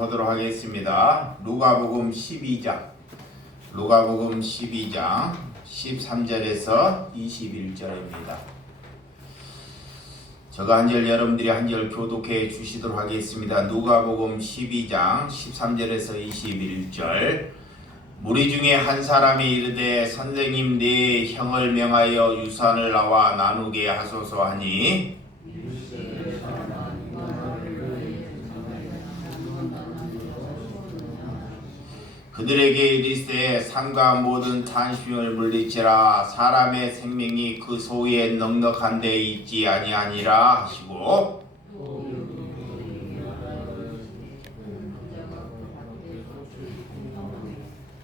보도록 하겠습니다. 루가복음 12장 13절에서 21절입니다. 제가 한 절 여러분들이 한 절 교독해 주시도록 하겠습니다. 누가복음 12장 13절에서 21절. 무리 중에 한 사람이 이르되 선생님 네 형을 명하여 유산을 나와 나누게 하소서 하니 그들에게 이르시되 산과 모든 탄식을 물리치라. 사람의 생명이 그 소위에 넉넉한 데 있지 아니하니라 하시고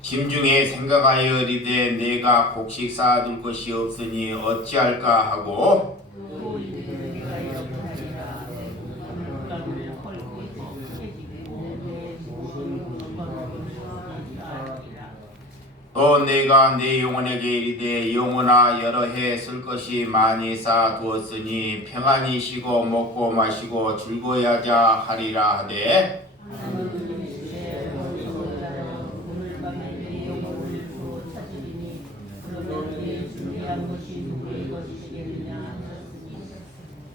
심중에 생각하여 이르되 내가 곡식 쌓아둘 것이 없으니 어찌할까 하고 또 내가 내 영혼에게 이르되 영혼아 여러 해 쓸 것이 많이 쌓아두었으니 평안히 쉬고 먹고 마시고 즐거워하자 하리라 하되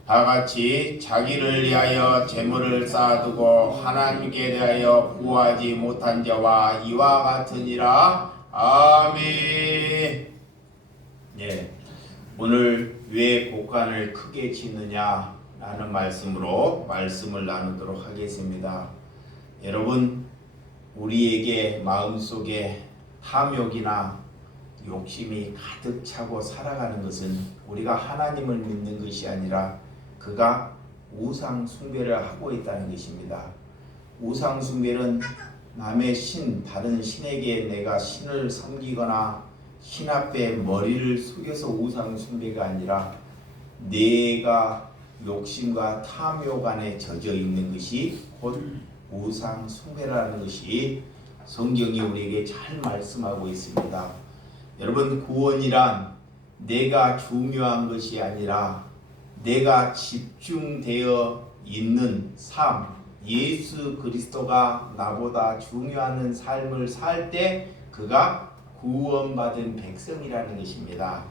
다같이 자기를 위하여 재물을 쌓아두고 하나님께 대하여 구하지 못한 자와 이와 같으니라. 아멘. 예, 오늘 왜 곡간을 크게 짓느냐 라는 말씀으로 말씀을 나누도록 하겠습니다. 여러분, 우리에게 마음속에 탐욕이나 욕심이 가득 차고 살아가는 것은 우리가 하나님을 믿는 것이 아니라 그가 우상 숭배를 하고 있다는 것입니다. 우상 숭배는 남의 신, 다른 신에게 내가 신을 섬기거나 신 앞에 머리를 숙여서 우상 숭배가 아니라 내가 욕심과 탐욕 안에 젖어 있는 것이 곧 우상 숭배라는 것이 성경이 우리에게 잘 말씀하고 있습니다. 여러분, 구원이란 내가 중요한 것이 아니라 내가 집중되어 있는 삶, 예수 그리스도가 나보다 중요한 삶을 살 때 그가 구원받은 백성이라는 것입니다.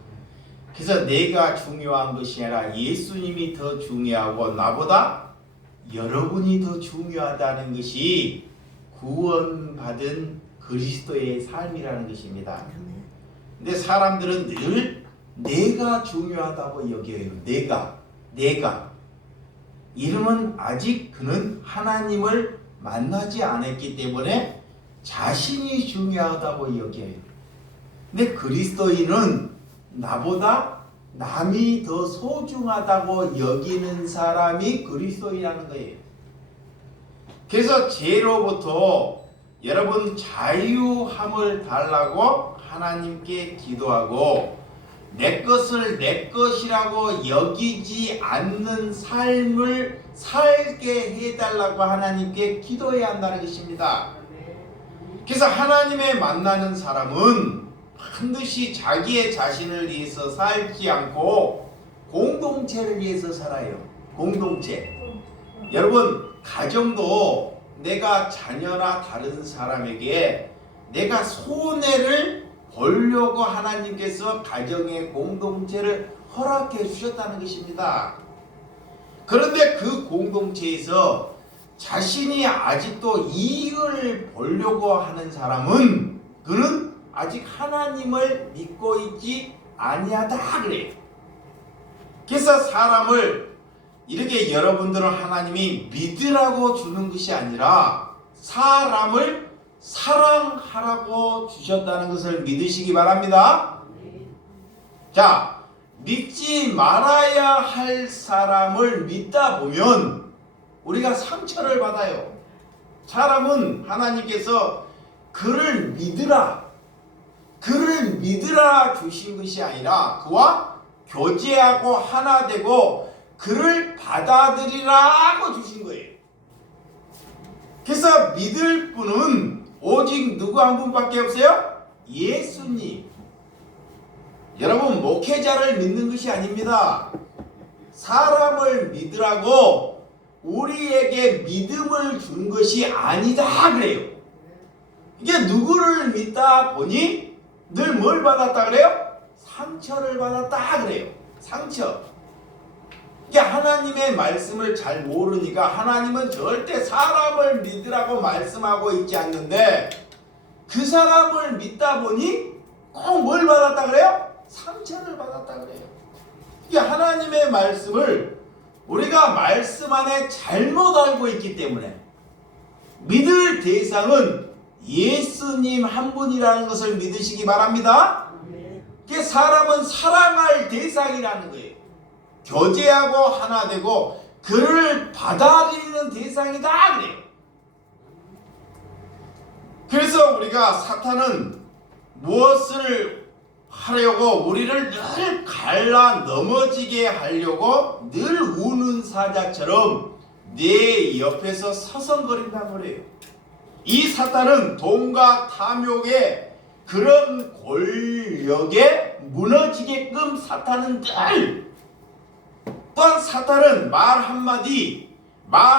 그래서 내가 중요한 것이 아니라 예수님이 더 중요하고 나보다 여러분이 더 중요하다는 것이 구원받은 그리스도의 삶이라는 것입니다. 근데 사람들은 늘 내가 중요하다고 여겨요. 내가 이러면 아직 그는 하나님을 만나지 않았기 때문에 자신이 중요하다고 여겨요. 근데 그리스도인은 나보다 남이 더 소중하다고 여기는 사람이 그리스도인이라는 거예요. 그래서 죄로부터 여러분 자유함을 달라고 하나님께 기도하고 내 것을 내 것이라고 여기지 않는 삶을 살게 해달라고 하나님께 기도해야 한다는 것입니다. 그래서 하나님을 만나는 사람은 반드시 자기의 자신을 위해서 살지 않고 공동체를 위해서 살아요. 공동체. 여러분, 가정도 내가 자녀나 다른 사람에게 내가 손해를 보려고 하나님께서 가정의 공동체를 허락해 주셨다는 것입니다. 그런데 그 공동체에서 자신이 아직도 이익을 보려고 하는 사람은 그는 아직 하나님을 믿고 있지 아니하다 그래요. 그래서 사람을 이렇게 여러분들은 하나님이 믿으라고 주는 것이 아니라 사람을 사랑하라고 주셨다는 것을 믿으시기 바랍니다. 자, 믿지 말아야 할 사람을 믿다 보면 우리가 상처를 받아요. 사람은 하나님께서 그를 믿으라 주신 것이 아니라 그와 교제하고 하나 되고 그를 받아들이라고 주신 거예요. 그래서 믿을 분은 오직 누구 한 분밖에 없어요? 예수님. 여러분, 목회자를 믿는 것이 아닙니다. 사람을 믿으라고 우리에게 믿음을 준 것이 아니다 그래요. 이게 누구를 믿다 보니 늘 뭘 받았다 그래요? 상처를 받았다 그래요. 상처. 이게 하나님의 말씀을 잘 모르니까 하나님은 절대 사람을 믿으라고 말씀하고 있지 않는데 그 사람을 믿다 보니 꼭 뭘 받았다 그래요? 상처를 받았다 그래요. 이게 하나님의 말씀을 우리가 말씀 안에 잘못 알고 있기 때문에 믿을 대상은 예수님 한 분이라는 것을 믿으시기 바랍니다. 이게 사람은 사랑할 대상이라는 거예요. 교제하고 하나 되고 그를 받아들이는 대상이다 그래요. 그래서 우리가 사탄은 무엇을 하려고 우리를 늘 갈라 넘어지게 하려고 늘 우는 사자처럼 내 옆에서 서성거린단 말이에요. 이 사탄은 돈과 탐욕의 그런 권력에 무너지게끔 사탄은 늘 또한 사탄은 말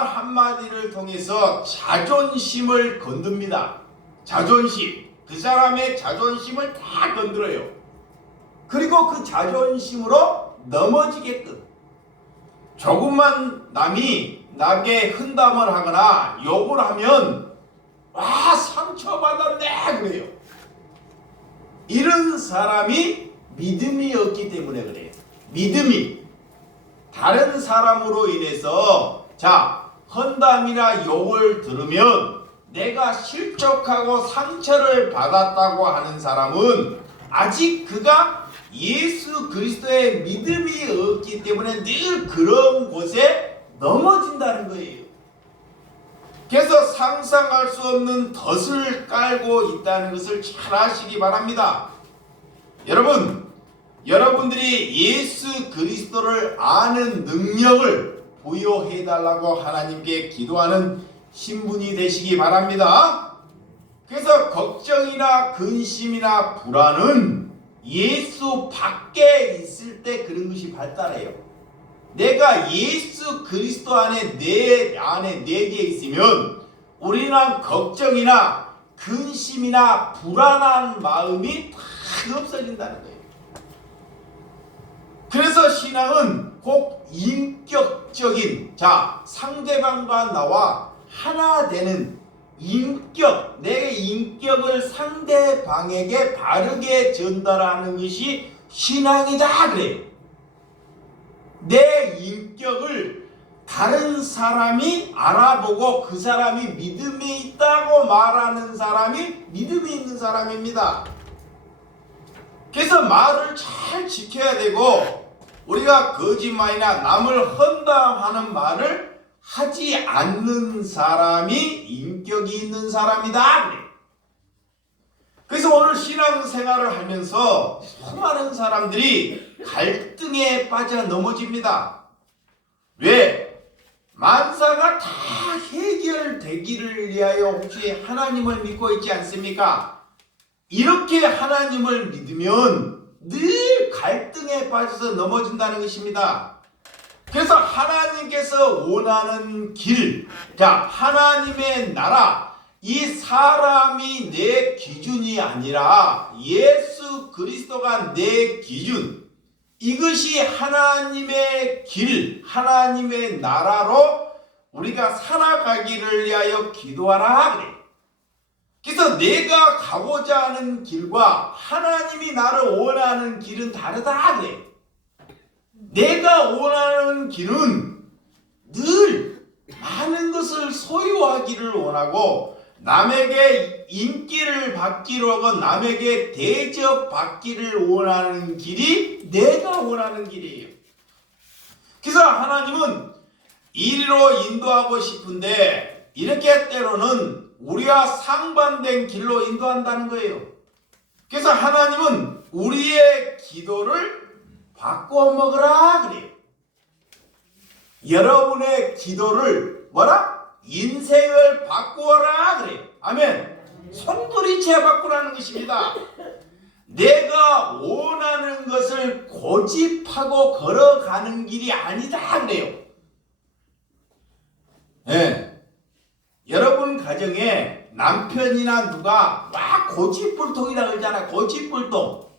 한마디를 통해서 자존심을 건듭니다. 자존심. 그 사람의 자존심을 다 건드려요. 그리고 그 자존심으로 넘어지게끔 조금만 남이 나에게 흔담을 하거나 욕을 하면 상처받았네 그래요. 이런 사람이 믿음이 없기 때문에 그래요. 믿음이 다른 사람으로 인해서 헌담이나 욕을 들으면 내가 실족하고 상처를 받았다고 하는 사람은 아직 그가 예수 그리스도의 믿음이 없기 때문에 늘 그런 곳에 넘어진다는 거예요. 그래서 상상할 수 없는 덫을 깔고 있다는 것을 잘 아시기 바랍니다. 여러분들이 예수 그리스도를 아는 능력을 부여해달라고 하나님께 기도하는 신분이 되시기 바랍니다. 그래서 걱정이나 근심이나 불안은 예수 밖에 있을 때 그런 것이 발달해요. 내가 예수 그리스도 안에 내게 있으면 우리는 걱정이나 근심이나 불안한 마음이 다 없어진다는 거예요. 그래서 신앙은 꼭 인격적인 상대방과 나와 하나 되는 내 인격을 상대방에게 바르게 전달하는 것이 신앙이다 그래요. 내 인격을 다른 사람이 알아보고 그 사람이 믿음이 있다고 말하는 사람이 믿음이 있는 사람입니다. 그래서 말을 잘 지켜야 되고 우리가 거짓말이나 남을 헌담하는 말을 하지 않는 사람이 인격이 있는 사람이다. 그래서 오늘 신앙생활을 하면서 수많은 사람들이 갈등에 빠져 넘어집니다. 왜? 만사가 다 해결되기를 위하여 혹시 하나님을 믿고 있지 않습니까? 이렇게 하나님을 믿으면 늘 갈등에 빠져서 넘어진다는 것입니다. 그래서 하나님께서 원하는 길, 하나님의 나라, 이 사람이 내 기준이 아니라 예수 그리스도가 내 기준, 이것이 하나님의 길, 하나님의 나라로 우리가 살아가기를 위하여 기도하라 그래. 그래서 내가 가고자 하는 길과 하나님이 나를 원하는 길은 다르다 그래. 내가 원하는 길은 늘 많은 것을 소유하기를 원하고 남에게 인기를 받기로 하고 남에게 대접받기를 원하는 길이 내가 원하는 길이에요. 그래서 하나님은 이리로 인도하고 싶은데 이렇게 때로는 우리와 상반된 길로 인도한다는 거예요. 그래서 하나님은 우리의 기도를 바꿔 먹으라 그래요. 여러분의 기도를 인생을 바꾸어라 그래요. 아멘. 손부리채 바꾸라는 것입니다. 내가 원하는 것을 고집하고 걸어가는 길이 아니다 그래요. 예. 여러분 가정에 남편이나 누가 막 고집불통이라 그러잖아. 고집불통.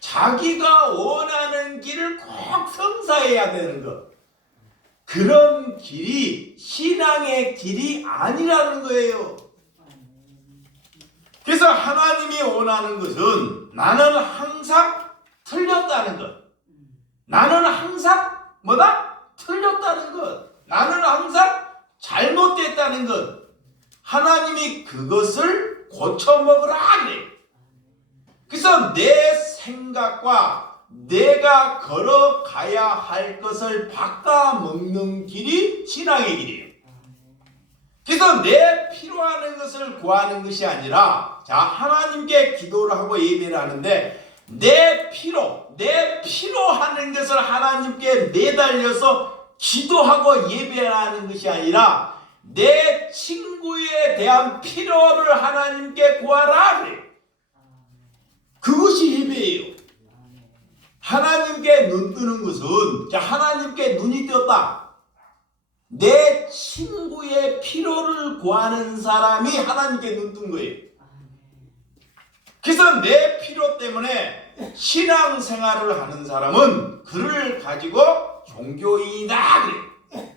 자기가 원하는 길을 꼭 성사해야 되는 것. 그런 길이 신앙의 길이 아니라는 거예요. 그래서 하나님이 원하는 것은 나는 항상 틀렸다는 것. 나는 항상 뭐다? 틀렸다는 것. 나는 항상 잘못됐다는 것. 하나님이 그것을 고쳐먹으라 그래. 그래서 내 생각과 내가 걸어가야 할 것을 바꿔먹는 길이 신앙의 길이에요. 그래서 내 필요하는 것을 구하는 것이 아니라, 자, 하나님께 기도를 하고 예배를 하는데 내 필요하는 것을 하나님께 매달려서 기도하고 예배하는 것이 아니라 내 친구에 대한 필요를 하나님께 구하라 그래. 그것이 예배예요. 하나님께 눈 뜨는 것은, 자, 하나님께 눈이 떴다. 내 친구의 필요를 구하는 사람이 하나님께 눈 뜬 거예요. 그래서 내 필요 때문에 신앙생활을 하는 사람은 그를 가지고 종교인이다 그래.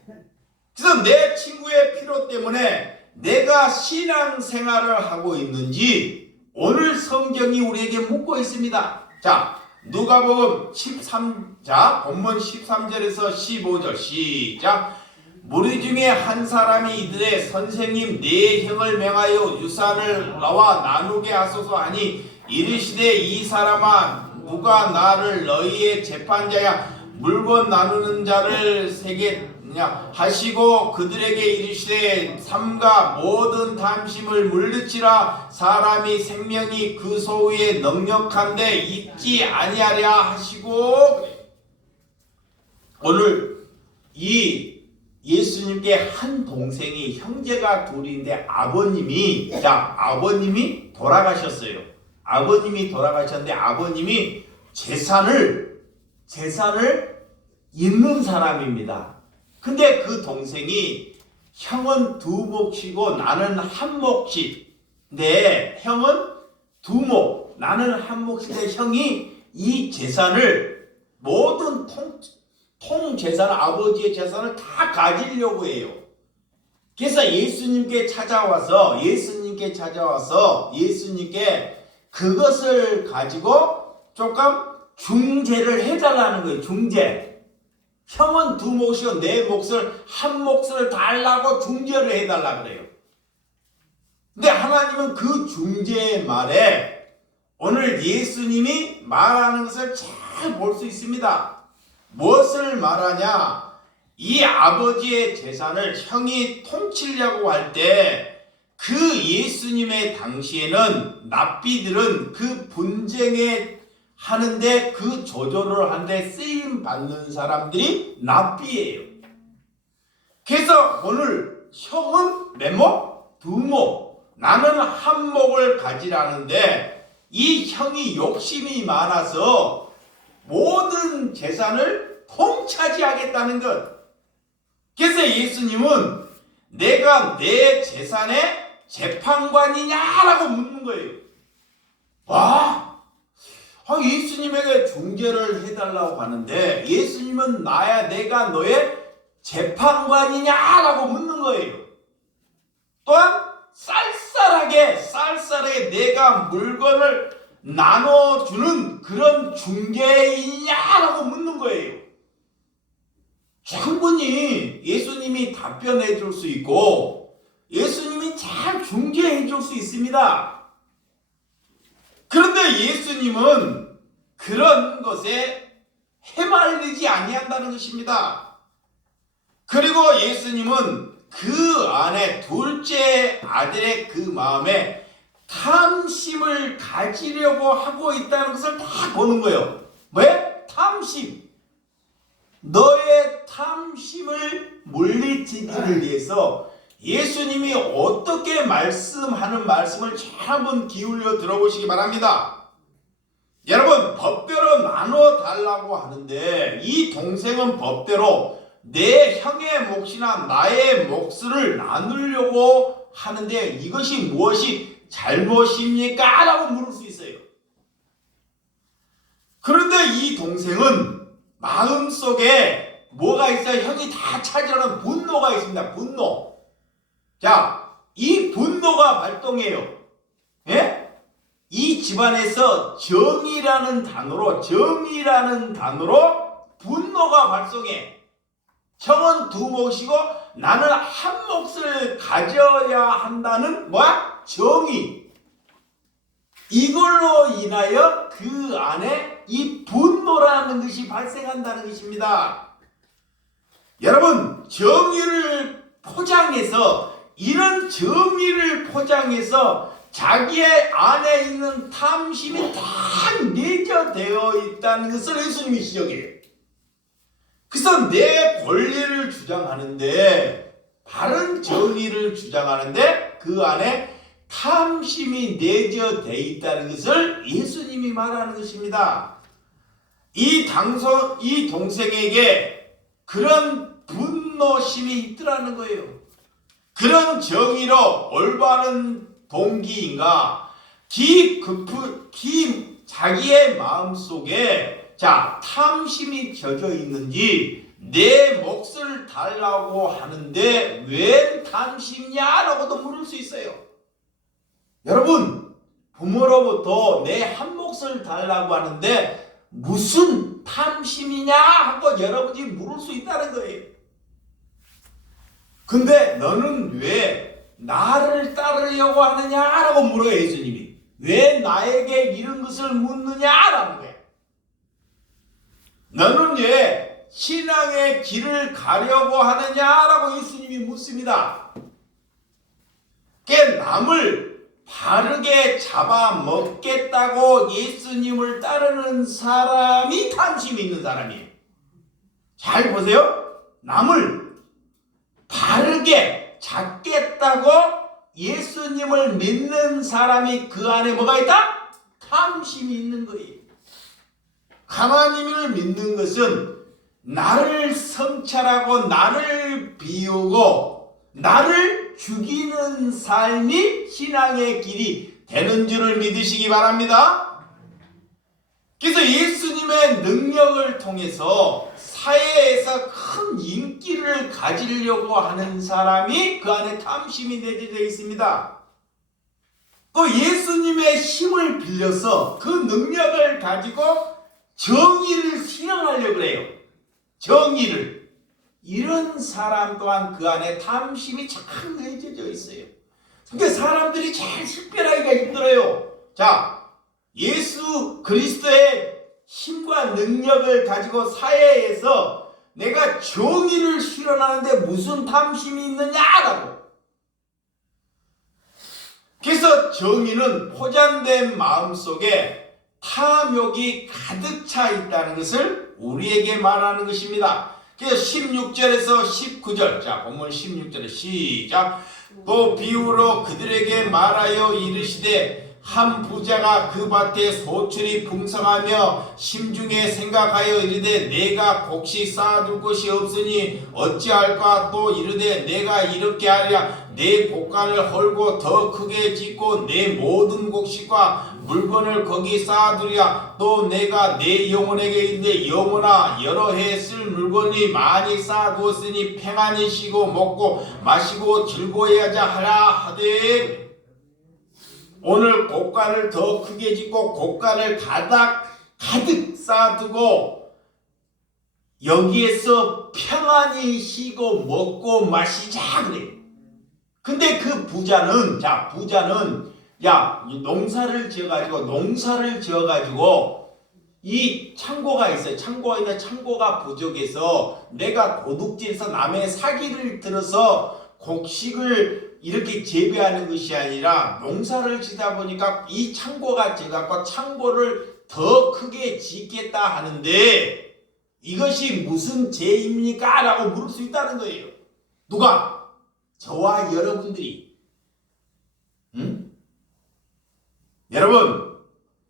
그래서 내 친구의 필요 때문에 내가 신앙생활을 하고 있는지 오늘 성경이 우리에게 묻고 있습니다. 자, 누가복음 13자 본문 13절에서 15절 시작. 무리 중에 한 사람이 이르되 선생님 내 형을 명하여 유산을 나와 나누게 하소서 하니 이르시되 이 사람아 누가 나를 너희의 재판자야 물건 나누는 자를 세겠느냐 하시고 그들에게 이르시되 삼가 모든 탐심을 물리치라 사람이 생명이 그 소유에 넉넉한데 있지 아니하랴 하시고. 오늘 이 예수님께 한 동생이 형제가 둘인데 아버님이 돌아가셨어요. 아버님이 돌아가셨는데 아버님이 재산을 잇는 사람입니다. 근데 그 동생이 형은 2몫이고 나는 1몫이. 네, 형은 2몫, 나는 1몫인데 형이 이 재산을 모든 통재산, 아버지의 재산을 다 가지려고 해요. 그래서 예수님께 찾아와서 예수님께 그것을 가지고 조금 중재를 해달라는 거예요. 중재. 형은 2몫이고 내 몫을 1몫을 달라고 중재를 해달라 그래요. 근데 하나님은 그 중재의 말에 오늘 예수님이 말하는 것을 잘 볼 수 있습니다. 무엇을 말하냐? 이 아버지의 재산을 형이 통치려고 할 때 그 예수님의 당시에는 납비들은 그 분쟁에 하는데 그 조조를 하는데 쓰임 받는 사람들이 납비예요. 그래서 오늘 형은 몇 목? 2목, 나는 1목을 가지라는데 이 형이 욕심이 많아서 모든 재산을 통차지하겠다는 것. 그래서 예수님은 내가 내 재산의 재판관이냐라고 묻는 거예요. 와, 예수님에게 중재를 해달라고 하는데 예수님은 내가 너의 재판관이냐라고 묻는 거예요. 또한 쌀쌀하게 내가 물건을 나눠주는 그런 중개이냐라고 묻는 거예요. 충분히 예수님이 답변해 줄 수 있고 예수님이 잘 중재해 줄 수 있습니다. 그런데 예수님은 그런 것에 해말리지 아니한다는 것입니다. 그리고 예수님은 그 안에 둘째 아들의 그 마음에 탐심을 가지려고 하고 있다는 것을 다 보는 거예요. 왜? 탐심. 너의 탐심을 물리치기를 위해서 예수님이 어떻게 말씀하는 말씀을 잘 한번 기울여 들어보시기 바랍니다. 여러분, 법대로 나눠 달라고 하는데 이 동생은 법대로 내 형의 몫이나 나의 몫을 나누려고 하는데 이것이 무엇이 잘못입니까? 라고 물을 수 있어요. 그런데 이 동생은 마음속에 뭐가 있어요? 형이 다 차지하는 분노가 있습니다. 분노. 자, 이 분노가 발동해요. 예? 이 집안에서 정의라는 단어로 분노가 발동해. 형은 두 몫이고 나는 한 몫을 가져야 한다는 뭐야? 정의. 이걸로 인하여 그 안에 이 분노라는 것이 발생한다는 것입니다. 여러분, 이런 정의를 포장해서 자기의 안에 있는 탐심이 다 내재되어 있다는 것을 예수님이 지적해요. 그래서 내 권리를 주장하는데, 바른 정의를 주장하는데 그 안에 탐심이 내재되어 있다는 것을 예수님이 말하는 것입니다. 이 동생에게 그런 분노심이 있더라는 거예요. 그런 정의로 올바른 동기인가, 자기의 마음속에 탐심이 젖어 있는지 내 몫을 달라고 하는데 웬 탐심이냐라고도 물을 수 있어요. 여러분, 부모로부터 내 한 몫을 달라고 하는데 무슨 탐심이냐 하고 여러분이 물을 수 있다는 거예요. 근데 너는 왜 나를 따르려고 하느냐라고 물어요, 예수님이. 왜 나에게 이런 것을 묻느냐라는 거예요. 너는 왜 신앙의 길을 가려고 하느냐라고 예수님이 묻습니다. 남을 바르게 잡아먹겠다고 예수님을 따르는 사람이 탐심이 있는 사람이에요. 잘 보세요. 남을 바르게 잡겠다고 예수님을 믿는 사람이 그 안에 뭐가 있다? 탐심이 있는 거예요. 하나님을 믿는 것은 나를 성찰하고 나를 비우고 나를 죽이는 삶이 신앙의 길이 되는 줄을 믿으시기 바랍니다. 그래서 예수님의 능력을 통해서 사회에서 큰 인기를 가지려고 하는 사람이 그 안에 탐심이 내재되어 있습니다. 또 예수님의 힘을 빌려서 그 능력을 가지고 정의를 실현하려고 해요. 정의를. 이런 사람 또한 그 안에 탐심이 참 내재져 있어요. 그러니까 사람들이 제일 식별하기가 힘들어요. 예수 그리스도의 힘과 능력을 가지고 사회에서 내가 정의를 실현하는데 무슨 탐심이 있느냐라고. 그래서 정의는 포장된 마음속에 탐욕이 가득 차 있다는 것을 우리에게 말하는 것입니다. 그래서 16절에서 19절, 본문 16절에 시작. 또 비유로 그들에게 말하여 이르시되 한 부자가 그 밭에 소출이 풍성하며 심중에 생각하여 이르되 내가 곡식 쌓아둘 것이 없으니 어찌할까. 또 이르되 내가 이렇게 하랴. 내 곡간을 헐고 더 크게 짓고 내 모든 곡식과 물건을 거기 쌓아두랴. 또 내가 내 영혼에게 이르되 영혼아, 여러 해 쓸 물건이 많이 쌓아두었으니 평안히 쉬고 먹고 마시고 즐거워하자 하라 하되, 오늘 곡간을 더 크게 짓고 곡간을 가득 쌓아두고 여기에서 평안히 쉬고 먹고 마시자 그래. 근데 그 부자는 농사를 지어가지고 이 창고가 있어요. 창고가 있는데 창고가 부족해서 내가 도둑질해서 남의 사기를 들어서 곡식을 이렇게 재배하는 것이 아니라 농사를 짓다 보니까 이 창고가 적어갖고 창고를 더 크게 짓겠다 하는데 이것이 무슨 죄입니까? 라고 물을 수 있다는 거예요. 누가? 저와 여러분들이. 여러분,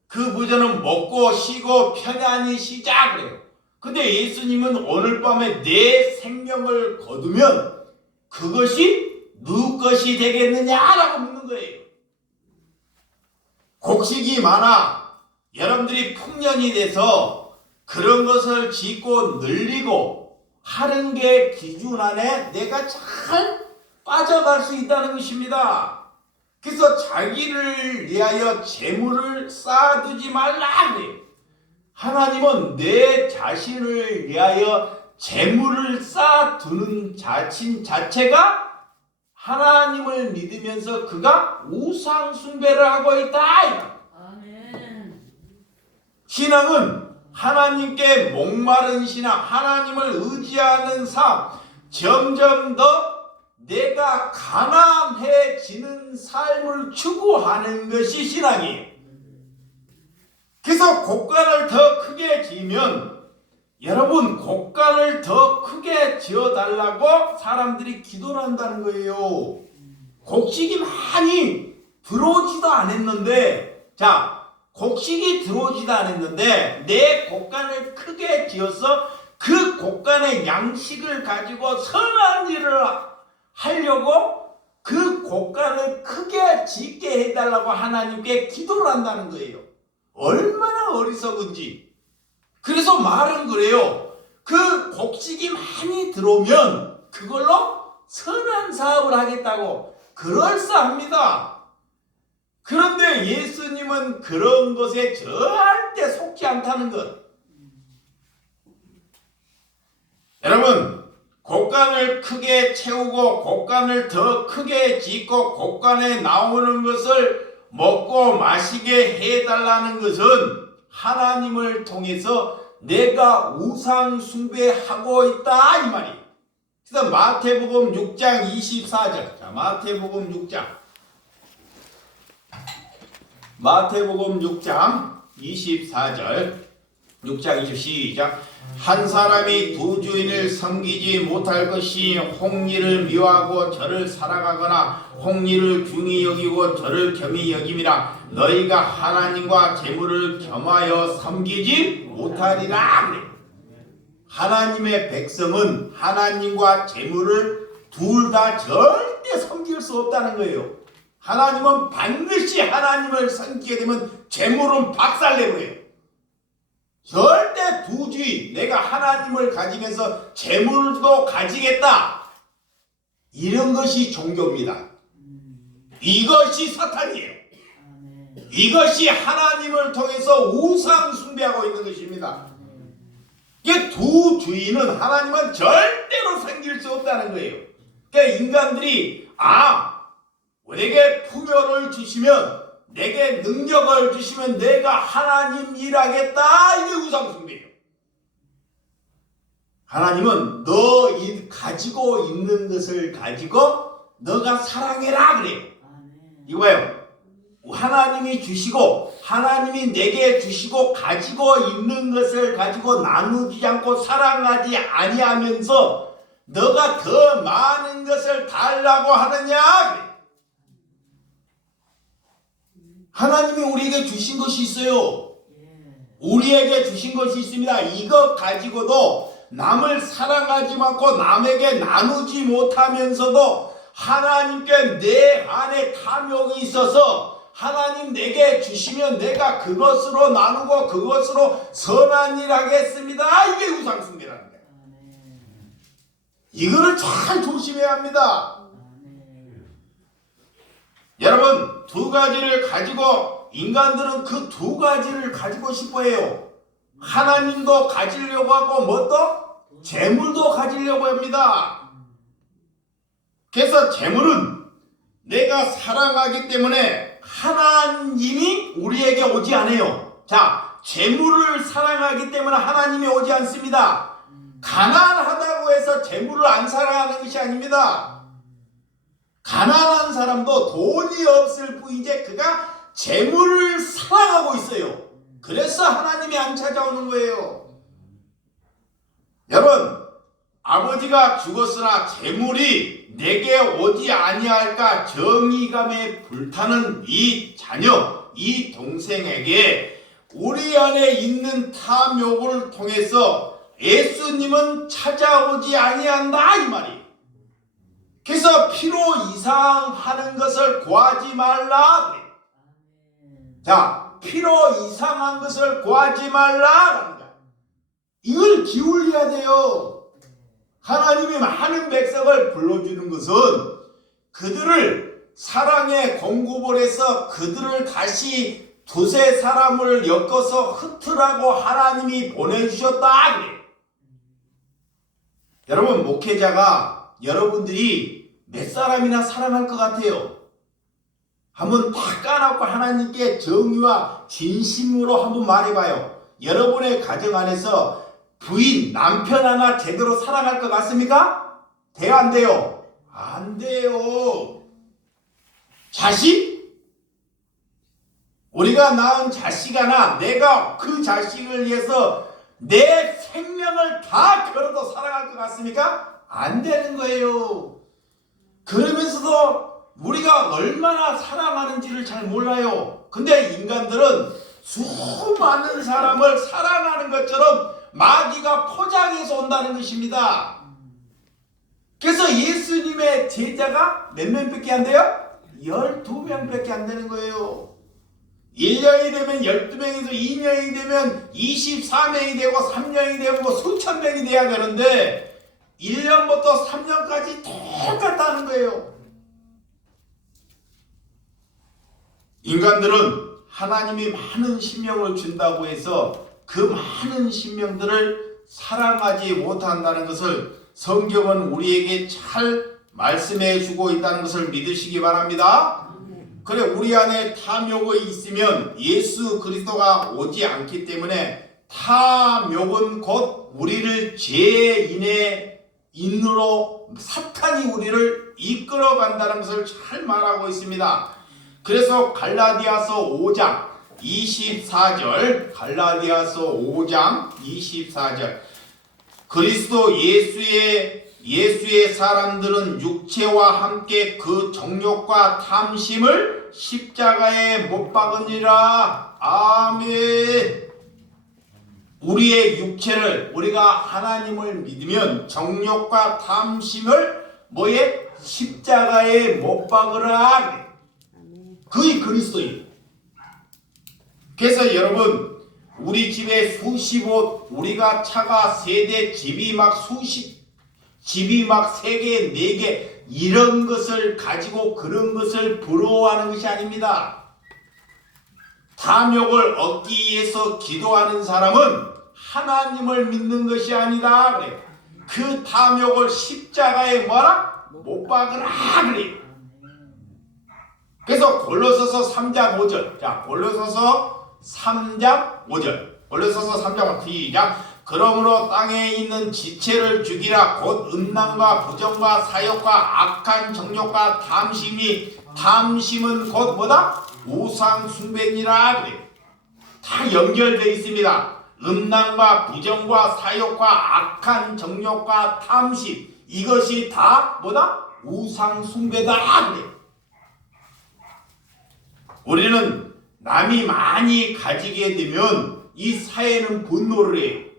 그 부자는 먹고 쉬고 편안히 쉬자 그래요. 근데 예수님은 오늘 밤에 내 생명을 거두면 그것이 누구 것이 되겠느냐라고 묻는 거예요. 곡식이 많아 여러분들이 풍년이 돼서 그런 것을 짓고 늘리고 하는 게 기준 안에 내가 잘 빠져갈 수 있다는 것입니다. 그래서 자기를 위하여 재물을 쌓아두지 말라 그래요. 하나님은 내 자신을 위하여 재물을 쌓아두는 자신 자체가 하나님을 믿으면서 그가 우상 숭배를 하고 있다. 아멘. 신앙은 하나님께 목마른 신앙, 하나님을 의지하는 삶, 점점 더 내가 가난해지는 삶을 추구하는 것이 신앙이에요. 그래서 곡간을 더 크게 지으면 여러분 곡간을 더 크게 지어달라고 사람들이 기도를 한다는 거예요. 곡식이 많이 들어오지도 않았는데 곡식이 들어오지도 않았는데 내 곡간을 크게 지어서 그 곡간의 양식을 가지고 선한 일을 하려고 그 곡간을 크게 짓게 해달라고 하나님께 기도를 한다는 거예요. 얼마나 어리석은지. 그래서 말은 그래요. 그 곡식이 많이 들어오면 그걸로 선한 사업을 하겠다고 그럴싸합니다. 그런데 예수님은 그런 것에 절대 속지 않다는 것. 여러분, 곡간을 크게 채우고 곡간을 더 크게 짓고 곡간에 나오는 것을 먹고 마시게 해달라는 것은 하나님을 통해서 내가 우상 숭배하고 있다 이 말이에요. 그래서 마태복음 6장 24절. 자, 마태복음 6장 24절 6장 20 시작. 한 사람이 두 주인을 섬기지 못할 것이 홍리를 미워하고 저를 사랑하거나 홍리를 중히 여기고 저를 겸히 여김이라. 너희가 하나님과 재물을 겸하여 섬기지 못하리라. 그래. 하나님의 백성은 하나님과 재물을 둘 다 절대 섬길 수 없다는 거예요. 하나님은 반드시 하나님을 섬기게 되면 재물은 박살내버려요. 절대 두 주인, 내가 하나님을 가지면서 재물도 가지겠다. 이런 것이 종교입니다. 이것이 사탄이에요. 이것이 하나님을 통해서 우상 숭배하고 있는 것입니다. 이게 두 주인은 하나님은 절대로 섬길 수 없다는 거예요. 그러니까 인간들이 내게 풍요를 주시면, 내게 능력을 주시면 내가 하나님 일하겠다. 이게 우상 숭배예요. 하나님은 너 가지고 있는 것을 가지고 너가 사랑해라 그래요. 이거 봐요. 하나님이 주시고 하나님이 내게 주시고 가지고 있는 것을 가지고 나누지 않고 사랑하지 아니하면서 너가 더 많은 것을 달라고 하느냐? 하나님이 우리에게 주신 것이 있어요. 우리에게 주신 것이 있습니다. 이것 가지고도 남을 사랑하지 않고 남에게 나누지 못하면서도 하나님께 내 안에 탐욕이 있어서 하나님 내게 주시면 내가 그것으로 나누고 그것으로 선한 일 하겠습니다. 이게 우상숭배라는 거예요. 이거를 잘 조심해야 합니다. 여러분, 두 가지를 가지고 인간들은 그 두 가지를 가지고 싶어 해요. 하나님도 가지려고 하고 뭣도? 재물도 가지려고 합니다. 그래서 재물은 내가 사랑하기 때문에 하나님이 우리에게 오지 않아요. 자, 재물을 사랑하기 때문에 하나님이 오지 않습니다. 가난하다고 해서 재물을 안 사랑하는 것이 아닙니다. 가난한 사람도 돈이 없을 뿐이지 그가 재물을 사랑하고 있어요. 그래서 하나님이 안 찾아오는 거예요. 여러분, 아버지가 죽었으나 재물이 내게 오지 아니할까 정의감에 불타는 이 자녀, 이 동생에게 우리 안에 있는 탐욕을 통해서 예수님은 찾아오지 아니한다 이 말이에요. 그래서 필요 이상 하는 것을 구하지 말라 그래요. 자, 필요 이상한 것을 구하지 말라랍니다. 이걸 기울여야 돼요. 하나님이 많은 백성을 불러주는 것은 그들을 사랑의 공급을 해서 그들을 다시 두세 사람을 엮어서 흩으라고 하나님이 보내주셨다 그래요. 여러분, 목회자가 여러분들이 몇 사람이나 사랑할 것 같아요? 한번 다 까놓고 하나님께 정의와 진심으로 한번 말해봐요. 여러분의 가정 안에서 부인, 남편 하나 제대로 사랑할 것 같습니까? 돼요, 안 돼요? 안 돼요. 자식? 우리가 낳은 자식 하나, 내가 그 자식을 위해서 내 생명을 다 걸어도 사랑할 것 같습니까? 안 되는 거예요. 그러면서도 우리가 얼마나 사랑하는지를 잘 몰라요. 근데 인간들은 수많은 사람을 사랑하는 것처럼 마귀가 포장해서 온다는 것입니다. 그래서 예수님의 제자가 몇 명밖에 안 돼요? 12명밖에 안 되는 거예요. 1년이 되면 12명에서 2년이 되면 24명이 되고 3년이 되고 뭐 수천 명이 돼야 되는데 1년부터 3년까지 똑같다는 거예요. 인간들은 하나님이 많은 신명을 준다고 해서 그 많은 신명들을 사랑하지 못한다는 것을 성경은 우리에게 잘 말씀해 주고 있다는 것을 믿으시기 바랍니다. 그래, 우리 안에 탐욕이 있으면 예수 그리스도가 오지 않기 때문에 탐욕은 곧 우리를 죄인의 인으로 사탄이 우리를 이끌어 간다는 것을 잘 말하고 있습니다. 그래서 갈라디아서 5장 24절, 갈라디아서 5장 24절, 그리스도 예수의 사람들은 육체와 함께 그 정욕과 탐심을 십자가에 못 박으니라. 아멘. 우리의 육체를, 우리가 하나님을 믿으면 정욕과 탐심을 뭐에? 십자가에 못 박으라. 그게 그리스도예요. 그래서 여러분, 우리 집에 수십 옷, 우리가 차가 세대, 집이 막 3개, 4개 이런 것을 가지고 그런 것을 부러워하는 것이 아닙니다. 탐욕을 얻기 위해서 기도하는 사람은 하나님을 믿는 것이 아니다 그래요. 그 탐욕을 십자가에 뭐라? 못 박으라 그래요. 그래서 골로새서 3장 5절. 자, 골로새서 3장 5절. 골로새서 3장 5절. 시작. 그러므로 땅에 있는 지체를 죽이라. 곧 음란과 부정과 사욕과 악한 정욕과 탐심은 곧 뭐다? 우상 숭배니라 그래요. 다 연결되어 있습니다. 음란과 부정과 사욕과 악한 정욕과 탐심, 이것이 다 뭐다? 우상 숭배다 그래요. 우리는 남이 많이 가지게 되면 이 사회는 분노를 해요.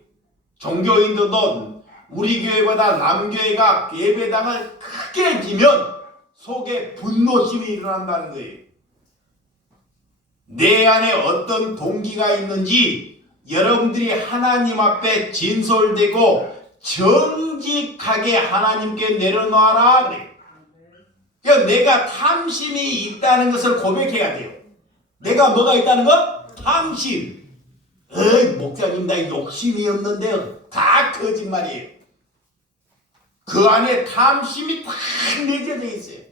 종교인들도 우리 교회보다 남교회가 예배당을 크게 지면 속에 분노심이 일어난다는 거예요. 내 안에 어떤 동기가 있는지 여러분들이 하나님 앞에 진솔되고 정직하게 하나님께 내려놓아라 그래요. 그러니까 내가 탐심이 있다는 것을 고백해야 돼요. 내가 뭐가 있다는 거? 탐심. 목사님 나 욕심이 없는데요. 다 거짓말이에요. 그 안에 탐심이 다 내재되어 있어요.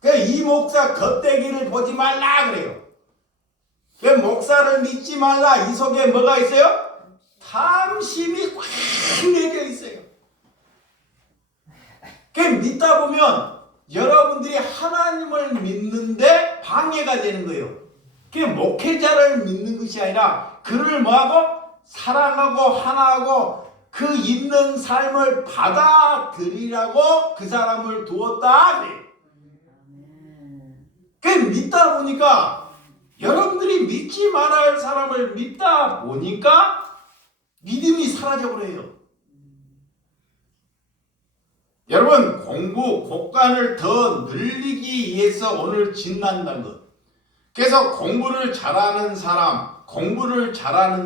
그러니까 이 목사 겉대기를 보지 말라 그래요. 그 목사를 믿지 말라. 이 속에 뭐가 있어요? 탐심이 꽉 내져 있어요. 그 믿다 보면 여러분들이 하나님을 믿는데 방해가 되는 거예요. 그게 목회자를 믿는 것이 아니라 그를 뭐하고? 사랑하고 하나하고 그 있는 삶을 받아들이라고 그 사람을 두었다. 그 믿다 보니까 여러분들이 믿지 말아야 할 사람을 믿다 보니까 믿음이 사라져버려요. 여러분, 공부, 곡간을 더 늘리기 위해서 오늘 진난다는 것. 그래서 공부를 잘하는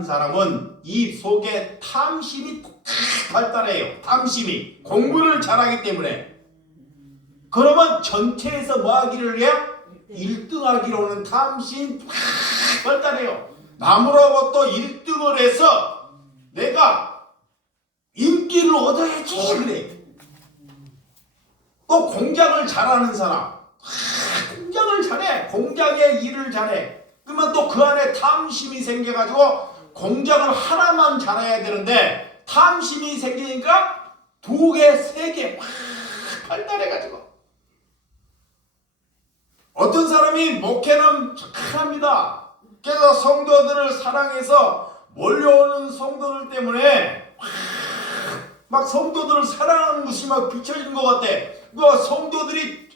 사람은 이 속에 탐심이 발달해요. 탐심이. 공부를 잘하기 때문에. 그러면 전체에서 뭐 하기를 해요? 1등하기로는 탐심 발달해요. 남으로부터 1등을 해서 내가 인기를 얻어야지 그래. 또 공장을 잘하는 사람, 공장을 잘해. 공장의 일을 잘해. 그러면 또 그 안에 탐심이 생겨가지고 공장을 하나만 잘해야 되는데 탐심이 생기니까 2개, 3개 막 발달해가지고 어떤 사람이 목회는 착합니다. 그래서 성도들을 사랑해서 몰려오는 성도들 때문에 막 성도들을 사랑하는 것이 막 비춰진 것 같아. 그 성도들이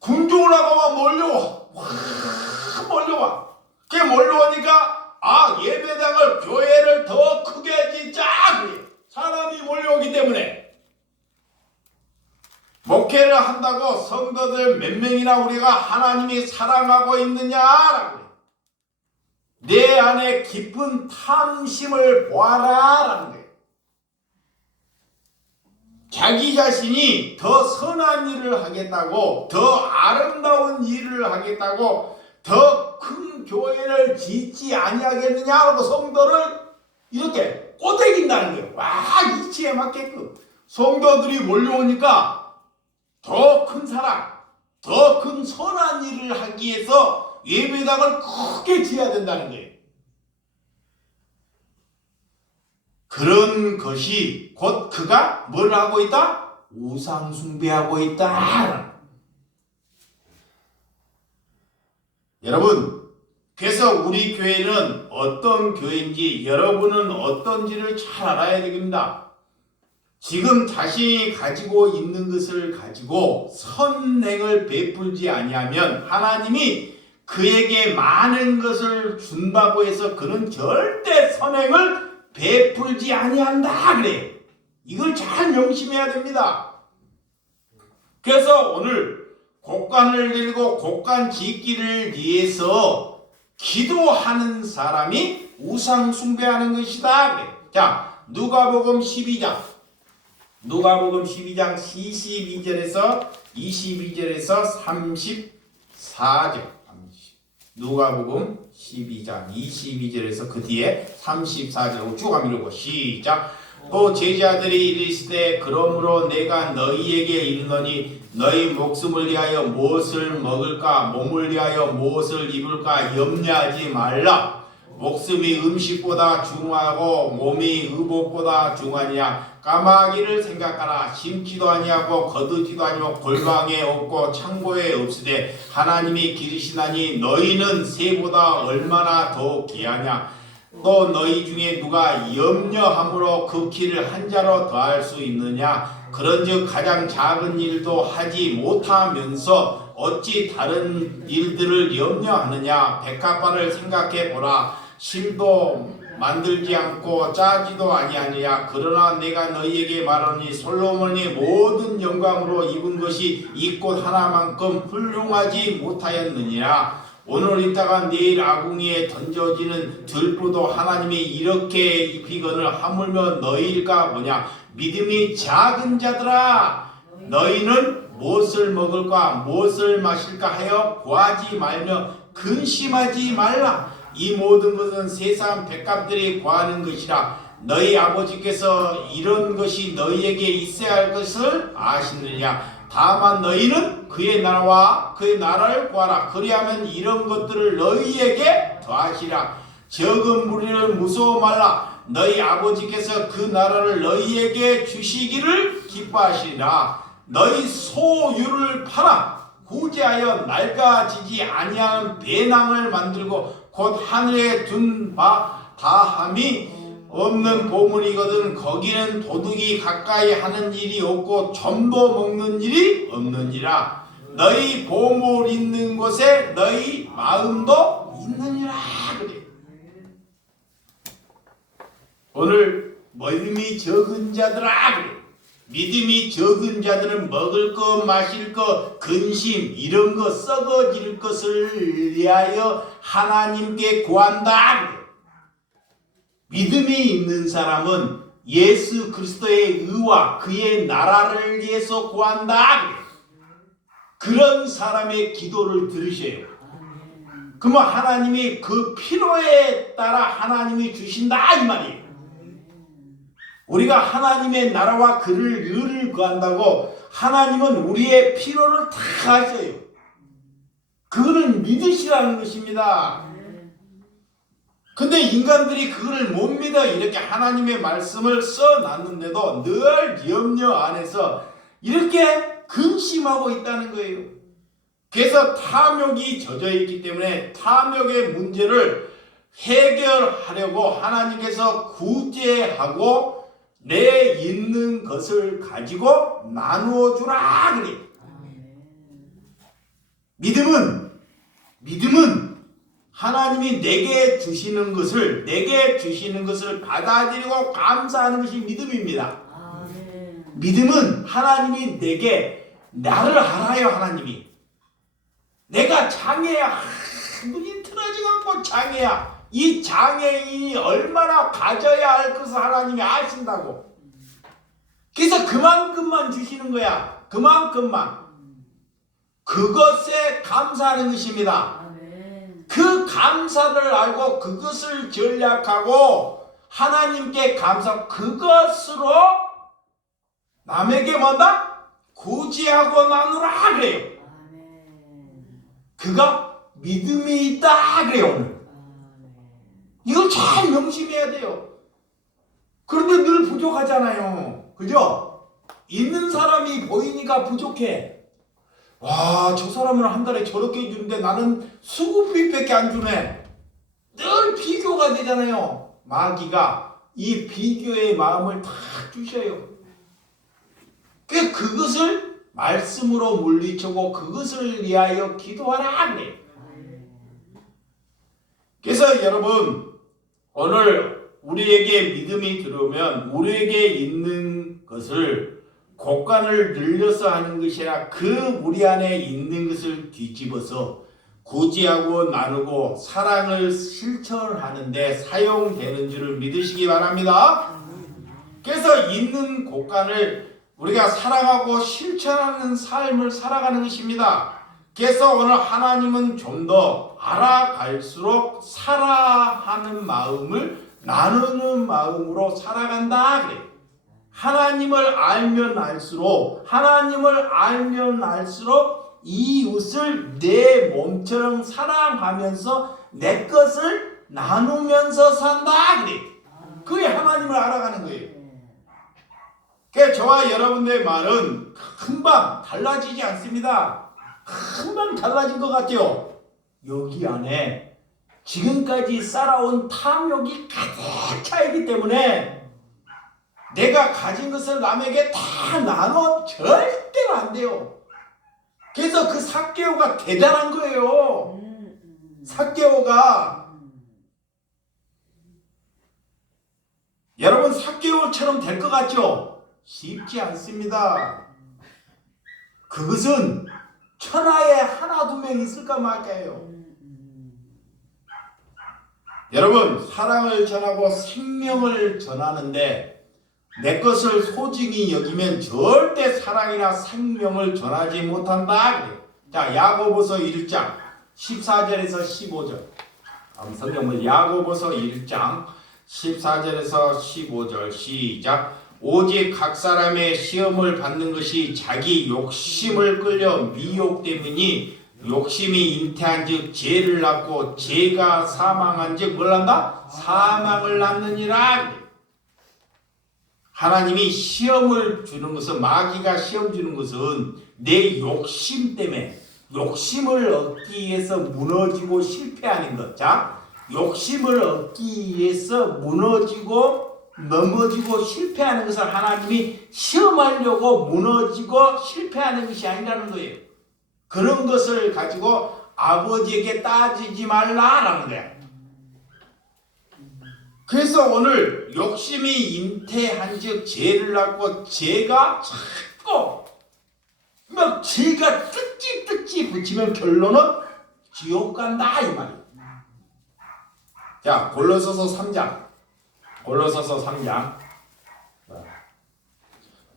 군중을 하고 막 몰려와. 그게 몰려오니까 예배당을 교회를 더 크게 짓자. 사람이 몰려오기 때문에 목회를 한다고 성도들 몇 명이나 우리가 하나님이 사랑하고 있느냐라고 내 안에 깊은 탐심을 보아라라는 거예요. 자기 자신이 더 선한 일을 하겠다고, 더 아름다운 일을 하겠다고, 더 큰 교회를 짓지 아니하겠느냐라고 성도를 이렇게 꼬드긴다는 거예요. 이치에 맞게끔 성도들이 몰려오니까 더 큰 사랑, 더 큰 선한 일을 하기 위해서 예배당을 크게 지어야 된다는 거예요. 그런 것이 곧 그가 뭘 하고 있다? 우상 숭배하고 있다. 여러분, 그래서 우리 교회는 어떤 교회인지 여러분은 어떤지를 잘 알아야 됩니다. 지금 자신이 가지고 있는 것을 가지고 선행을 베풀지 아니하면 하나님이 그에게 많은 것을 준다고 해서 그는 절대 선행을 베풀지 아니한다 그래. 이걸 잘 명심해야 됩니다. 그래서 오늘 곡간을 들고 곡간 짓기를 위해서 기도하는 사람이 우상 숭배하는 것이다 그래. 자, 누가복음 12장 22절에서 22절에서 34절. 누가복음 12장 22절에서 그 뒤에 34절로 쭉 한번 읽고 시작. 또 제자들이 이르시되 그러므로 내가 너희에게 이르노니 너희 목숨을 위하여 무엇을 먹을까 몸을 위하여 무엇을 입을까 염려하지 말라. 목숨이 음식보다 중하고 몸이 의복보다 중하니라. 까마귀를 생각하라. 심지도 아니하고 거두지도 아니하고 골방에 없고 창고에 없으되 하나님이 기르시나니 너희는 새보다 얼마나 더 귀하냐. 또 너희 중에 누가 염려함으로 그 키를 한 자로 더할 수 있느냐. 그런즉 가장 작은 일도 하지 못하면서 어찌 다른 일들을 염려하느냐. 백합화를 생각해 보라. 실도 만들지 않고 짜지도 아니하느냐. 그러나 내가 너희에게 말하니 솔로몬이 모든 영광으로 입은 것이 이 꽃 하나만큼 훌륭하지 못하였느니라. 오늘 있다가 내일 아궁이에 던져지는 들보도 하나님이 이렇게 입히거늘 하물며 너희일까 보냐. 믿음이 작은 자들아, 너희는 무엇을 먹을까 무엇을 마실까 하여 구하지 말며 근심하지 말라. 이 모든 것은 세상 백합들이 구하는 것이라. 너희 아버지께서 이런 것이 너희에게 있어야 할 것을 아시느냐. 다만 너희는 그의 나라와 그의 나라를 구하라. 그리하면 이런 것들을 너희에게 더하시라. 적은 무리를 무서워 말라. 너희 아버지께서 그 나라를 너희에게 주시기를 기뻐하시리라. 너희 소유를 팔아 구제하여 낡아지지 아니하는 배낭을 만들고 곧 하늘에 둔 바 다함이 없는 보물이거든. 거기는 도둑이 가까이 하는 일이 없고 점도 먹는 일이 없느니라. 너희 보물 있는 곳에 너희 마음도 있느니라. 그래. 오늘 믿음이 적은 자들아 그래. 믿음이 적은 자들은 먹을 것, 마실 것, 근심 이런 것 썩어질 것을 위하여 하나님께 구한다 그래. 믿음이 있는 사람은 예수 그리스도의 의와 그의 나라를 위해서 구한다 그래. 그런 사람의 기도를 들으셔요. 그러면 하나님이 그 필요에 따라 하나님이 주신다 이 말이에요. 우리가 하나님의 나라와 그를 의를 구한다고 하나님은 우리의 필요를 다 하셔요. 그거는 믿으시라는 것입니다. 근데 인간들이 그거를 못 믿어. 이렇게 하나님의 말씀을 써놨는데도 늘 염려 안에서 이렇게 근심하고 있다는 거예요. 그래서 탐욕이 젖어 있기 때문에 탐욕의 문제를 해결하려고 하나님께서 구제하고 내 있는 것을 가지고 나누어 주라 그래. 믿음은 하나님이 내게 주시는 것을 받아들이고 감사하는 것이 믿음입니다. 믿음은 하나님이 내게 나를 알아요. 하나님이 내가 장애야. 눈이 틀어지고 않고 장애야. 이 장애인이 얼마나 가져야 할 것을 하나님이 아신다고. 그래서 그만큼만 주시는 거야. 그만큼만. 그것에 감사하는 것입니다. 그 감사를 알고 그것을 전략하고 하나님께 감사, 그것으로 남에게 뭔다? 구제하고 나누라 그래요. 그가 믿음이 있다 그래요. 오늘 이걸 잘 명심해야 돼요. 그런데 늘 부족하잖아요. 그죠? 있는 사람이 보이니까 부족해. 와, 저 사람은 한 달에 저렇게 주는데 나는 수급비밖에 안 주네. 늘 비교가 되잖아요. 마귀가 이 비교의 마음을 다 주셔요. 그것을 말씀으로 물리치고 그것을 위하여 기도하라 그래. 그래서 여러분, 오늘 우리에게 믿음이 들어오면 우리에게 있는 것을 곡간을 늘려서 하는 것이 아니라 그 우리 안에 있는 것을 뒤집어서 구제하고 나누고 사랑을 실천하는데 사용되는 줄을 믿으시기 바랍니다. 그래서 있는 곡간을 우리가 사랑하고 실천하는 삶을 살아가는 것입니다. 그래서 오늘 하나님은 좀 더 알아갈수록 사랑하는 마음을 나누는 마음으로 살아간다 그래. 하나님을 알면 알수록 이웃을 내 몸처럼 사랑하면서 내 것을 나누면서 산다 그래. 그게 하나님을 알아가는 거예요. 그래서 저와 여러분들의 말은 금방 달라지지 않습니다. 금방 달라진 것 같아요. 여기 안에 지금까지 쌓아온 탐욕이 가득 차있기 때문에 내가 가진 것을 남에게 다 나눠 절대로 안 돼요. 그래서 그 삭개오가 대단한 거예요. 삭개오가 여러분 삭개오처럼 될 것 같죠? 쉽지 않습니다. 그것은 천하에 하나 두 명 있을까 말까요? 여러분 사랑을 전하고 생명을 전하는데 내 것을 소중히 여기면 절대 사랑이나 생명을 전하지 못한다 그래요. 자, 야고보서 1장 14절에서 15절 성경은 야고보서 1장 14절에서 15절 시작. 오직 각 사람의 시험을 받는 것이 자기 욕심을 끌려 미혹되느니 욕심이 잉태한 즉 죄를 낳고 죄가 사망한 즉 뭘 난다? 사망을 낳느니라. 하나님이 시험을 주는 것은, 마귀가 시험 주는 것은 내 욕심 때문에, 욕심을 얻기 위해서 무너지고 실패하는 것. 자, 욕심을 얻기 위해서 무너지고 넘어지고 실패하는 것을 하나님이 시험하려고 무너지고 실패하는 것이 아니라는 거예요. 그런 것을 가지고 아버지에게 따지지 말라라는 거야. 그래서 오늘 욕심이 잉태한즉 죄를 낳고 죄가 자꾸 막 죄가 뜯지 붙이면 결론은 지옥 간다 이 말이에요. 자, 골로새서 3장. 골로새서 3장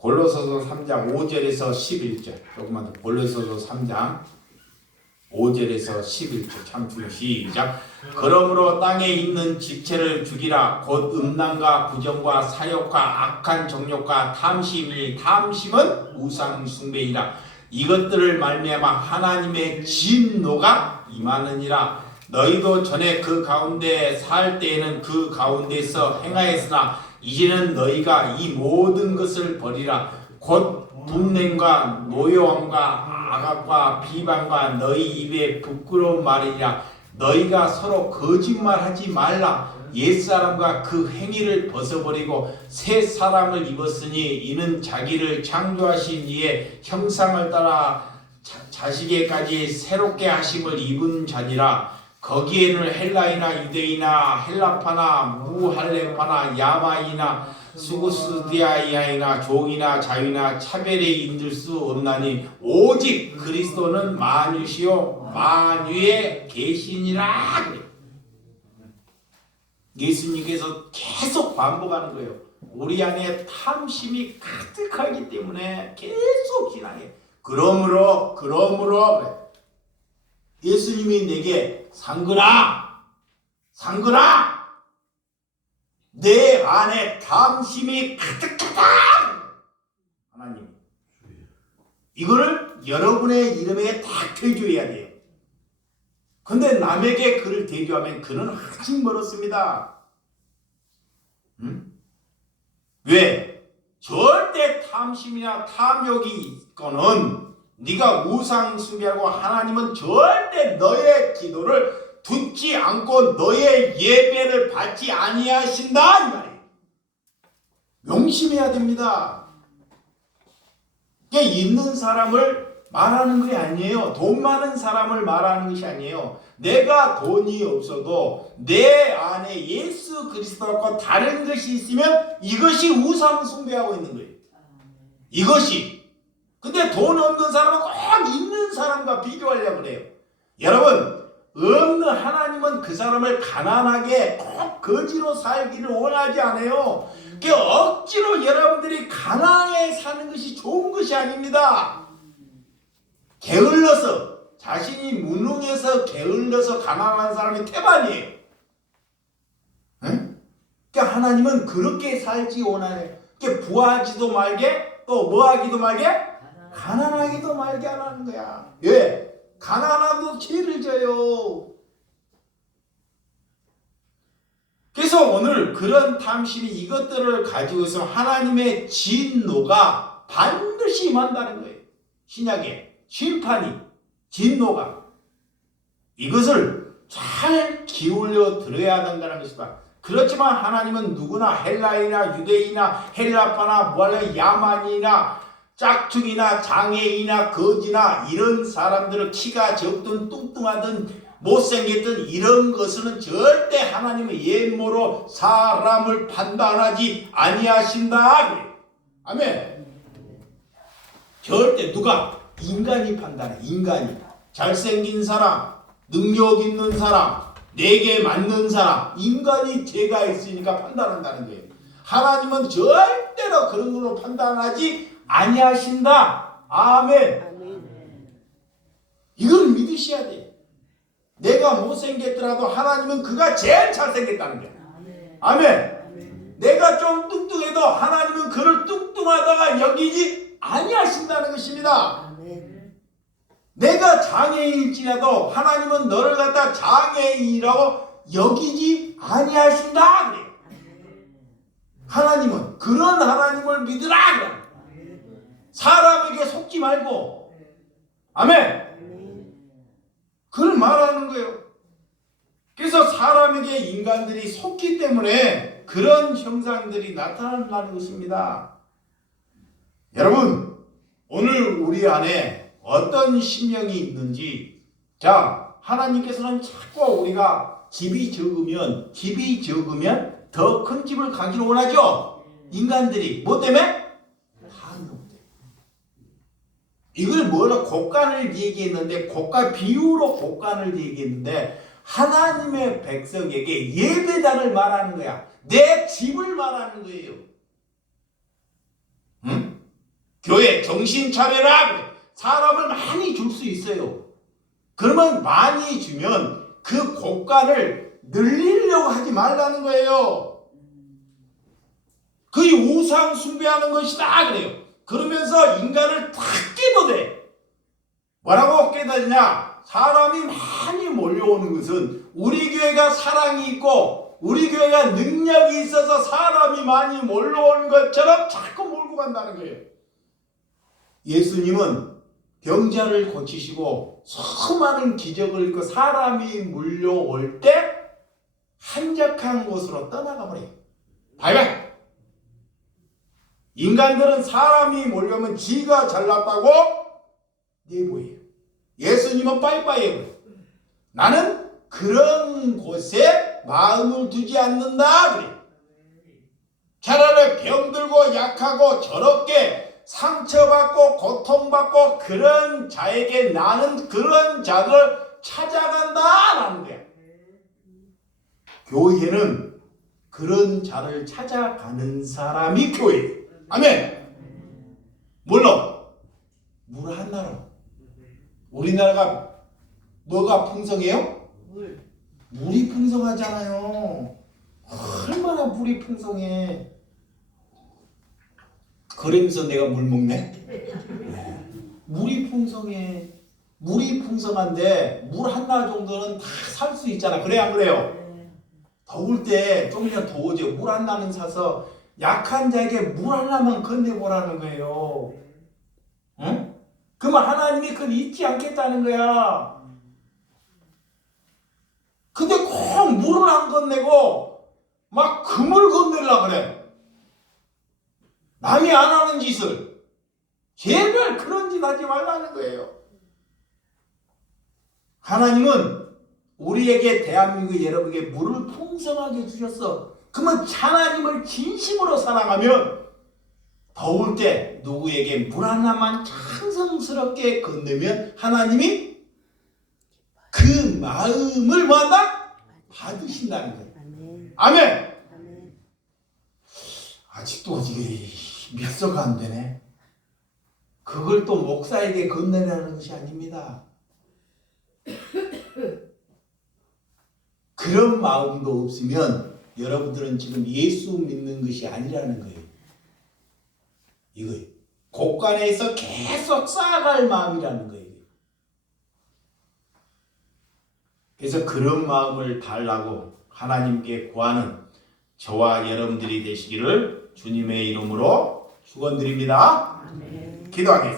5절에서 11절. 조금만 더. 골로새서 3장 5절에서 11절 참 중요. 시작. 그러므로 땅에 있는 집체를 죽이라. 곧 음란과 부정과 사욕과 악한 정욕과 탐심이, 탐심은 우상 숭배이라. 이것들을 말미암아 하나님의 진노가 임하느니라. 너희도 전에 그 가운데 살 때에는 그 가운데서 행하였으나 이제는 너희가 이 모든 것을 버리라. 곧 분냄과 노여움과 악악과 비방과 너희 입에 부끄러운 말이라. 너희가 서로 거짓말하지 말라. 옛사람과 그 행위를 벗어버리고 새 사람을 입었으니 이는 자기를 창조하신 이의 형상을 따라 자식에까지 새롭게 하심을 입은 자니라. 거기에는 헬라이나 유대이나 헬라파나 무할레파나 야마이나 수구스디아이나 종이나 자유나 차별에 있을 수 없나니 오직 그리스도는 만유시요 만유의 계시니라. 예수님께서 계속 반복하는 거예요. 우리 안에 탐심이 가득하기 때문에 계속 지나게. 그러므로 예수님이 내게 상근아 내 안에 탐심이 가득하다. 하나님, 이거를 여러분의 이름에 딱 대조해야 돼요. 근데 남에게 그를 대조하면 그는 아직 멀었습니다. 왜? 절대 탐심이나 탐욕이 있거는 네가 우상 숭배하고 하나님은 절대 너의 기도를 듣지 않고 너의 예배를 받지 아니하신다 이 말이에요. 명심해야 됩니다. 이게 있는 사람을 말하는 게 아니에요. 돈 많은 사람을 말하는 것이 아니에요. 내가 돈이 없어도 내 안에 예수 그리스도와 다른 것이 있으면 이것이 우상 숭배하고 있는 거예요. 이것이. 근데 돈 없는 사람은 꼭 있는 사람과 비교하려고 그래요. 여러분, 없는 하나님은 그 사람을 가난하게 꼭 거지로 살기를 원하지 않아요. 그 억지로 여러분들이 가난하게 사는 것이 좋은 것이 아닙니다. 게을러서, 자신이 무능해서 게을러서 가난한 사람이 태반이에요. 응? 그러니까 하나님은 그렇게 살지 원하네요. 그러니까 부하지도 말게, 또 뭐하기도 말게, 가난하기도 말게 하라는 거야. 왜? 가난하도 죄를 져요. 그래서 오늘 그런 탐심이 이것들을 가지고 있으면 하나님의 진노가 반드시 임한다는 거예요. 신약에 심판이, 진노가. 이것을 잘 기울여 들어야 한다는 것이다. 그렇지만 하나님은 누구나 헬라이나 유대이나 헬라파나 무할레 야만이나 짝퉁이나 장애인이나 거지나 이런 사람들을 키가 적든 뚱뚱하든 못생겼든 이런 것은 절대 하나님의 예모로 사람을 판단하지 아니하신다. 아멘. 절대 누가? 인간이 판단해. 인간이. 잘생긴 사람, 능력 있는 사람, 내게 맞는 사람, 인간이 죄가 있으니까 판단한다는 거예요. 하나님은 절대로 그런 걸로 판단하지 아니하신다. 아멘. 이걸 믿으셔야 돼. 내가 못생겼더라도 하나님은 그가 제일 잘생겼다는 거야. 아멘. 내가 좀 뚱뚱해도 하나님은 그를 뚱뚱하다가 여기지 아니하신다는 것입니다. 내가 장애인일지라도 하나님은 너를 갖다 장애인이라고 여기지 아니하신다. 그래. 하나님은 그런 하나님을 믿으라. 그래. 사람에게 속지 말고. 아멘. 그걸 말하는 거예요. 그래서 사람에게 인간들이 속기 때문에 그런 형상들이 나타난다는 것입니다. 여러분, 오늘 우리 안에 어떤 심령이 있는지, 자, 하나님께서는 자꾸 우리가 집이 적으면 더 큰 집을 가기를 원하죠. 인간들이 뭐 때문에? 탐욕 때문에. 이걸 뭐라 곡간을 얘기했는데 비유로 곡간을 얘기했는데 하나님의 백성에게 예배당을 말하는 거야. 내 집을 말하는 거예요. 응? 교회 정신 차려라 그래. 사람을 많이 줄 수 있어요. 그러면 많이 주면 그 곡간을 늘리려고 하지 말라는 거예요. 그게 우상 숭배하는 것이다 그래요. 그러면서 인간을 다 깨닫대. 뭐라고 깨닫냐? 사람이 많이 몰려오는 것은 우리 교회가 사랑이 있고 우리 교회가 능력이 있어서 사람이 많이 몰려오는 것처럼 자꾸 몰고 간다는 거예요. 예수님은 병자를 고치시고 수많은 기적을 입고 사람이 몰려올 때 한적한 곳으로 떠나가 버려요. 바이바이. 인간들은 사람이 몰려오면 지가 잘났다고 내보여요. 예수님은 빠이빠이 해버려요. 나는 그런 곳에 마음을 두지 않는다 그래요. 차라리 병들고 약하고 저렇게 상처받고 고통받고 그런 자에게 나는 그런 자를 찾아간다 라는 거야. 교회는 그런 자를 찾아가는 사람이 교회예요. 아멘. 물론 물 하나로 우리나라가 뭐가 풍성해요? 물이 풍성하잖아요. 얼마나 물이 풍성해. 그러면서 내가 물 먹네? 물이 풍성해. 물이 풍성한데 물 하나 정도는 다 살 수 있잖아. 그래 안 그래요? 더울 때 조금이나 더워져. 물 하나는 사서 약한 자에게 물 하나만 건네보라는 거예요. 응? 그러면 하나님이 그걸 잊지 않겠다는 거야. 근데 꼭 물을 안 건네고 막 금을 건네려고 그래. 남이 안 하는 짓을. 제발 그런 짓 하지 말라는 거예요. 하나님은 우리에게 대한민국 여러분에게 물을 풍성하게 주셨어. 그러면 하나님을 진심으로 사랑하면 더울 때 누구에게 물 하나만 찬성스럽게 건네면 하나님이 그 마음을 뭐한다? 받으신다는 거예요. 아멘. 아직도 이게 믹서가 안 되네. 그걸 또 목사에게 건네라는 것이 아닙니다. 그런 마음도 없으면 여러분들은 지금 예수 믿는 것이 아니라는 거예요. 이거 곡간에서 계속 쌓아갈 마음이라는 거예요. 그래서 그런 마음을 달라고 하나님께 구하는 저와 여러분들이 되시기를 주님의 이름으로 축원드립니다. 기도하겠습니다.